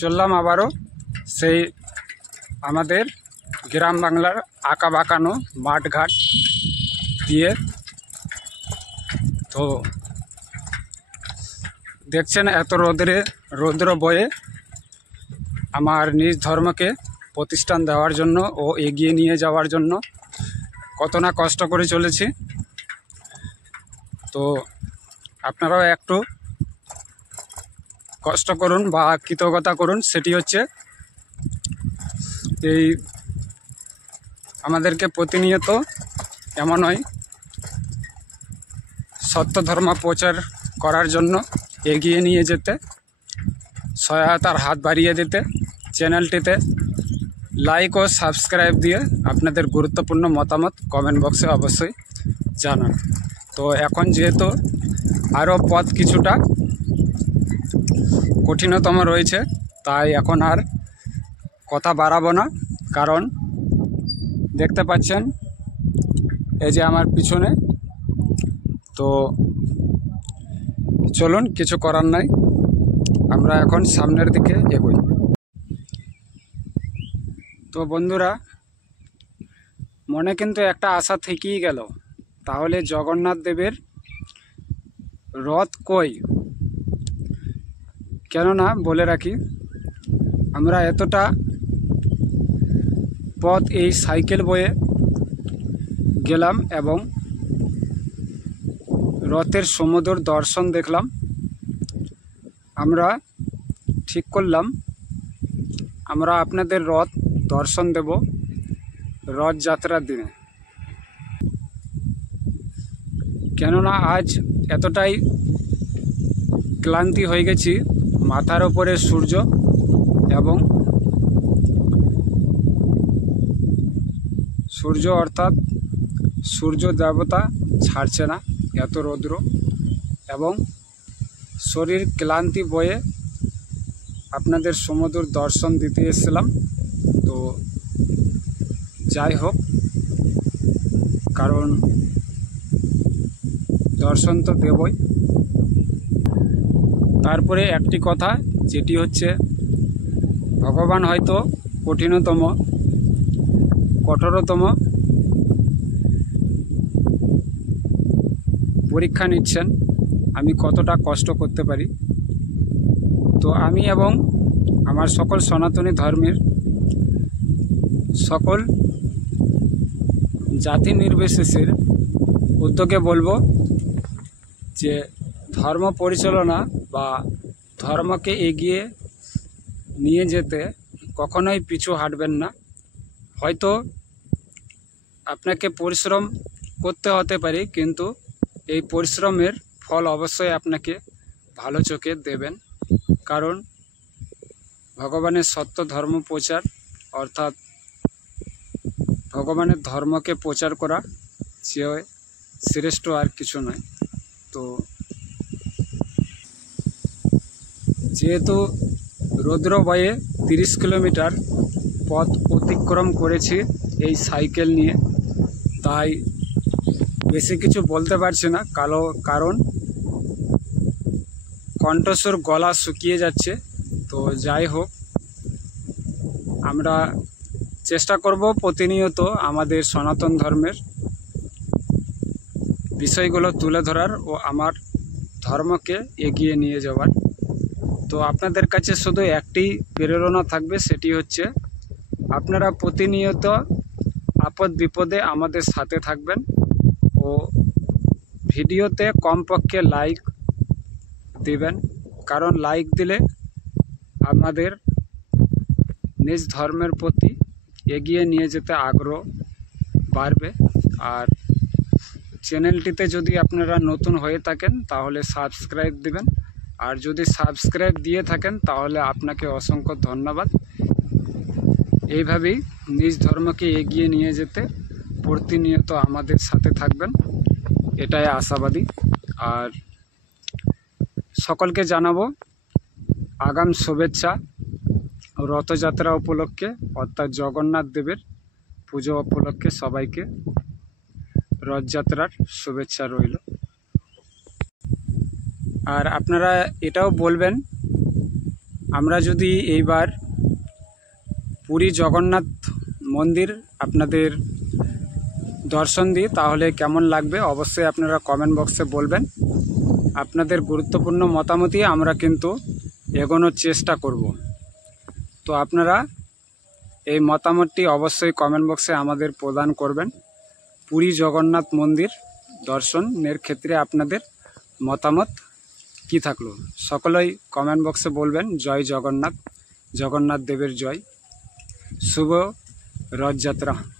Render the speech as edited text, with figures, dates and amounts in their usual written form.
চললাম আবারও সেই আমাদের গ্রাম বাংলার আঁকা বাঁকানো মাঠঘাট দিয়ে। তো দেখছেন এত রৌদ্র বয়ে আমার নিজ ধর্মকে প্রতিষ্ঠান দেওয়ার জন্য ও এগিয়ে নিয়ে যাওয়ার জন্য কত না কষ্ট করে চলেছি। তো আপনারাও একটু কষ্ট করুন বা কৃতজ্ঞতা করুন। সেটি হচ্ছে এই আমাদেরকে প্রতিনিয়ত এমনই সত্য ধর্ম প্রচার করার জন্য এগিয়ে নিয়ে যেতে, সহায়তার হাত বাড়িয়ে দিতে, চ্যানেলটিতে লাইক ও সাবস্ক্রাইব দিয়ে আপনাদের গুরুত্বপূর্ণ মতামত কমেন্ট বক্সে অবশ্যই জানান। তো এখন যেহেতু আরও পথ কিছুটা কঠিনতম রয়েছে, তাই এখন আর কথা বাড়াবো না। কারণ দেখতে পাচ্ছেন এই যে আমার পিছনে, তো চলুন, কিছু করার নাই, আমরা এখন সামনের দিকে এগোই। তো বন্ধুরা, মনে কিন্তু একটা আশা থেকেই গেল, তাহলে জগন্নাথ দেবের রথ কই? কেননা বলে রাখি, আমরা এতটা পথ এই সাইকেল বয়ে গেলাম এবং রথের সমুদ্র দর্শন দেখলাম। আমরা ঠিক করলাম আমরা আপনাদের রথ দর্শন দেব রথযাত্রার দিনে। কেননা আজ এতটাই ক্লান্তি হয়ে গেছি, মাথার ওপরে সূর্য এবং সূর্য অর্থাৎ সূর্য দেবতা ছাড়ছে না, এত রৌদ্র এবং শরীর ক্লান্তি বয়ে আপনাদের সমুদ্র দর্শন দিতে এসেছিলাম। তো যাই হোক, কারণ দর্শন তো দেবই। তারপরে একটি কথা, যেটি হচ্ছে ভগবান হয়তো কঠোরতম পরীক্ষা নিচ্ছেন আমি কতটা কষ্ট করতে পারি। তো আমি এবং আমার সকল সনাতনী ধর্মের সকল জাতি নির্বিশেষের উদ্যোগে বলবো যে ধর্ম পরিচালনা বা ধর্মকে এগিয়ে নিয়ে যেতে কখনোই পিছু হাঁটবেন না। হয়তো আপনাকে পরিশ্রম করতে হতে পারে, কিন্তু এই পরিশ্রমের ফল অবশ্যই আপনাকে ভালো চোখে দেবেন। কারণ ভগবানের সত্য ধর্ম প্রচার অর্থাৎ ভগবানের ধর্মকে প্রচার করা চেয়ে শ্রেষ্ঠ আর কিছু নয়। তো যেহেতু রৌদ্র বয়ে 30 কিলোমিটার পথ অতিক্রম করেছি এই সাইকেল নিয়ে, তাই বেশি কিছু বলতে পারছি না, কারণ কণ্ঠস্বর গলা শুকিয়ে যাচ্ছে। তো যাই হোক, আমরা চেষ্টা করব প্রতিনিয়ত আমাদের সনাতন ধর্মের বিষয়গুলো তুলে ধরার ও আমার ধর্মকে এগিয়ে নিয়ে যাওয়ার। তো আপনাদের কাছে শুধু একটি প্রেরণা থাকবে, সেটি হচ্ছে আপনারা প্রতিনিয়ত আপদ বিপদে আমাদের সাথে থাকবেন ও ভিডিওতে কমপক্ষে লাইক দিবেন। কারণ লাইক দিলে আমাদের নিজ ধর্মের প্রতি এগিয়ে নিয়ে যেতে আগ্রহ বাড়বে। আর চ্যানেলটিতে যদি আপনারা নতুন হয়ে থাকেন তাহলে সাবস্ক্রাইব দিবেন, আর যদি সাবস্ক্রাইব দিয়ে থাকেন তাহলে আপনাকে অসংখ্য ধন্যবাদ। এইভাবেই নিজ ধর্মকে এগিয়ে নিয়ে যেতে প্রতিনিয়ত আমাদের সাথে থাকবেন, এটাই আশাবাদী। আর সকলকে জানাবো আগাম শুভেচ্ছা রথযাত্রা উপলক্ষে, অর্থাৎ জগন্নাথ দেবের পুজো উপলক্ষে সবাইকে রথযাত্রার শুভেচ্ছা রইল। আর আপনারা এটাও বলবেন আমরা যদি এইবার পুরী জগন্নাথ মন্দির আপনাদের দর্শন দিই তাহলে কেমন লাগবে অবশ্যই আপনারা কমেন্ট বক্সে বলবেন। আপনাদের গুরুত্বপূর্ণ মতামতই আমরা কিন্তু এগোনোর চেষ্টা করব। তো আপনারা এই মতামতটি অবশ্যই কমেন্ট বক্সে আমাদের প্রদান করবেন। পুরী জগন্নাথ মন্দির দর্শনের ক্ষেত্রে আপনাদের মতামত কি থাকলো সকলেই কমেন্ট বক্সে বলবেন। জয় জগন্নাথ, জগন্নাথ দেবের জয়। শুভ রথযাত্রা।